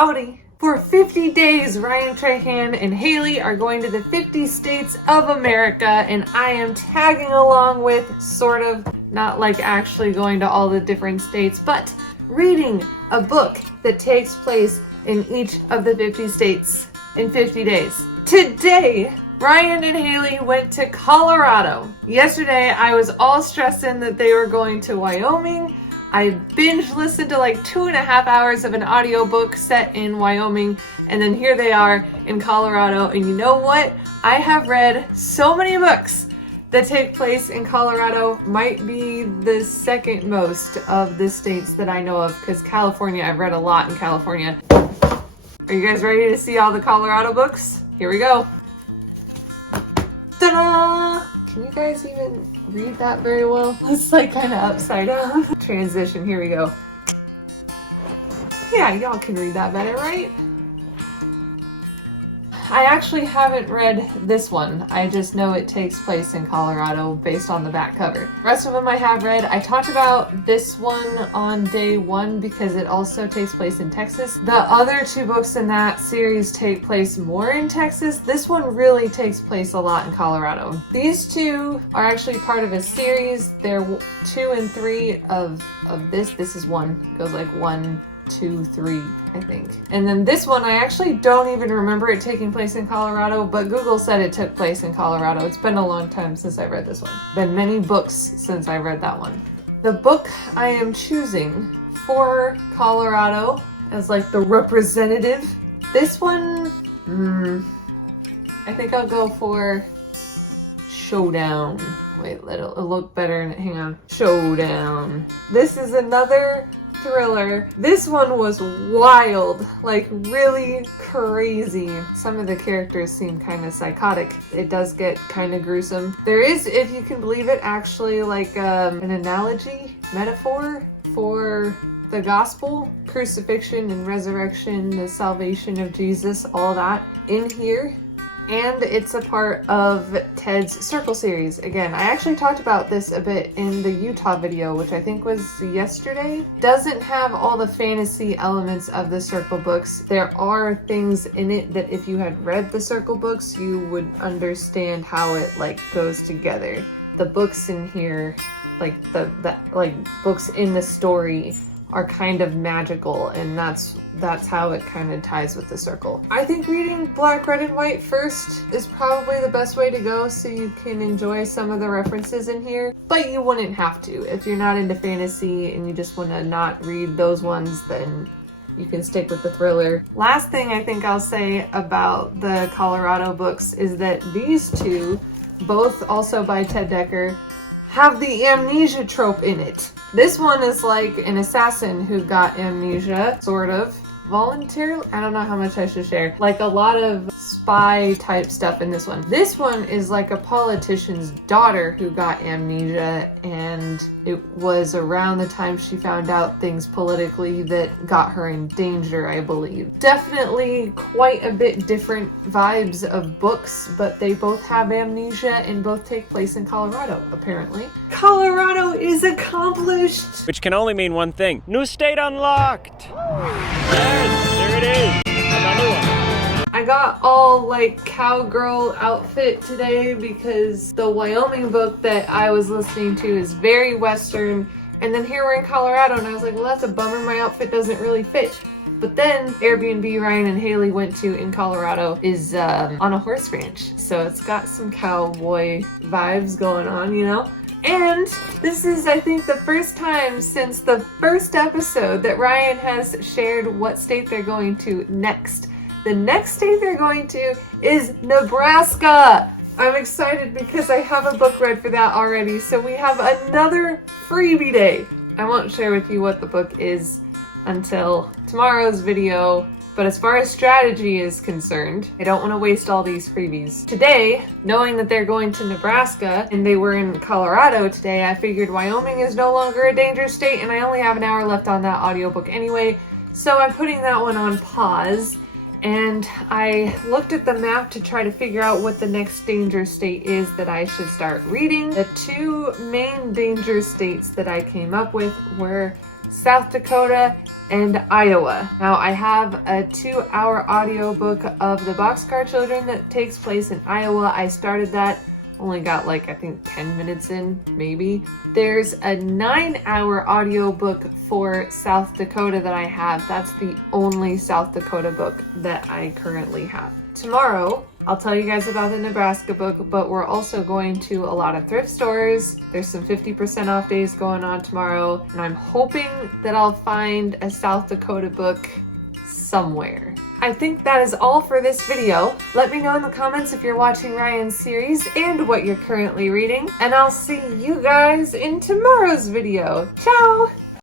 Howdy! For 50 days, Ryan Trahan and Haley are going to the 50 states of America, and I am tagging along with, sort of, not like actually going to all the different states, but reading a book that takes place in each of the 50 states in 50 days. Today, Ryan and Haley went to Colorado. Yesterday, I was all stressing that they were going to Wyoming. I binge listened to like 2.5 hours of an audiobook set in Wyoming, and then here they are in Colorado. And you know what? I have read so many books that take place in Colorado. Might be the second most of the states that I know of, because California, I've read a lot in California. Are you guys ready to see all the Colorado books? Here we go. Ta-da! Can you guys even read that very well? It's like kind of upside down. Transition, here we go. Yeah, y'all can read that better, right? I actually haven't read this one. I just know it takes place in Colorado based on the back cover. The rest of them I have read. I talked about this one on day one because it also takes place in Texas. The other two books in that series take place more in Texas. This one really takes place a lot in Colorado. These two are actually part of a series. They're 2 and 3 of this. This is one. It goes like 1, 2, 3, I think. And then this one, I actually don't even remember it taking place in Colorado, but Google said it took place in Colorado. It's been a long time since I read this one. Been many books since I read that one. The book I am choosing for Colorado as like the representative, this one, I think I'll go for Showdown. Wait, it'll look better. Hang on. Showdown. This is another thriller. This one was wild, like really crazy. Some of the characters seem kind of psychotic. It does get kind of gruesome. There is, if you can believe it, actually like an analogy, metaphor for the gospel, crucifixion and resurrection, the salvation of Jesus, all that in here. And it's a part of Ted's Circle series. Again, I actually talked about this a bit in the Utah video, which I think was yesterday. Doesn't have all the fantasy elements of the Circle books. There are things in it that if you had read the Circle books, you would understand how it like goes together. The books in here, like the like books in the story, are kind of magical, and that's how it kind of ties with the Circle. I think reading Black, Red, and White first is probably the best way to go so you can enjoy some of the references in here, but you wouldn't have to. If you're not into fantasy and you just want to not read those ones, then you can stick with the thriller. Last thing I think I'll say about the Colorado books is that these two, both also by Ted Dekker, have the amnesia trope in it. This one is like an assassin who got amnesia, sort of, voluntarily. I don't know how much I should share. Like a lot of spy type stuff in this one. This one is like a politician's daughter who got amnesia, and it was around the time she found out things politically that got her in danger, I believe. Definitely quite a bit different vibes of books, but they both have amnesia and both take place in Colorado, apparently. Colorado is accomplished! Which can only mean one thing. New state unlocked! There it is! Another one. I got all like cowgirl outfit today because the Wyoming book that I was listening to is very Western, and then here we're in Colorado and I was like, well, that's a bummer, my outfit doesn't really fit. But then Airbnb Ryan and Haley went to in Colorado is on a horse ranch, so it's got some cowboy vibes going on, you know? And this is, I think, the first time since the first episode that Ryan has shared what state they're going to next. The next state they're going to is Nebraska. I'm excited because I have a book read for that already, so we have another freebie day. I won't share with you what the book is until tomorrow's video. But as far as strategy is concerned, I don't want to waste all these freebies. Today, knowing that they're going to Nebraska and they were in Colorado today, I figured Wyoming is no longer a dangerous state and I only have an hour left on that audiobook anyway. So I'm putting that one on pause, and I looked at the map to try to figure out what the next danger state is that I should start reading. The two main danger states that I came up with were South Dakota and Iowa. Now I have a 2-hour audiobook of The Boxcar Children that takes place in Iowa. I started that, only got like I think 10 minutes in, maybe. There's a 9-hour audiobook for South Dakota that I have. That's the only South Dakota book that I currently have. Tomorrow, I'll tell you guys about the Nebraska book, but we're also going to a lot of thrift stores. There's some 50% off days going on tomorrow, and I'm hoping that I'll find a South Dakota book somewhere. I think that is all for this video. Let me know in the comments if you're watching Ryan's series and what you're currently reading, and I'll see you guys in tomorrow's video. Ciao!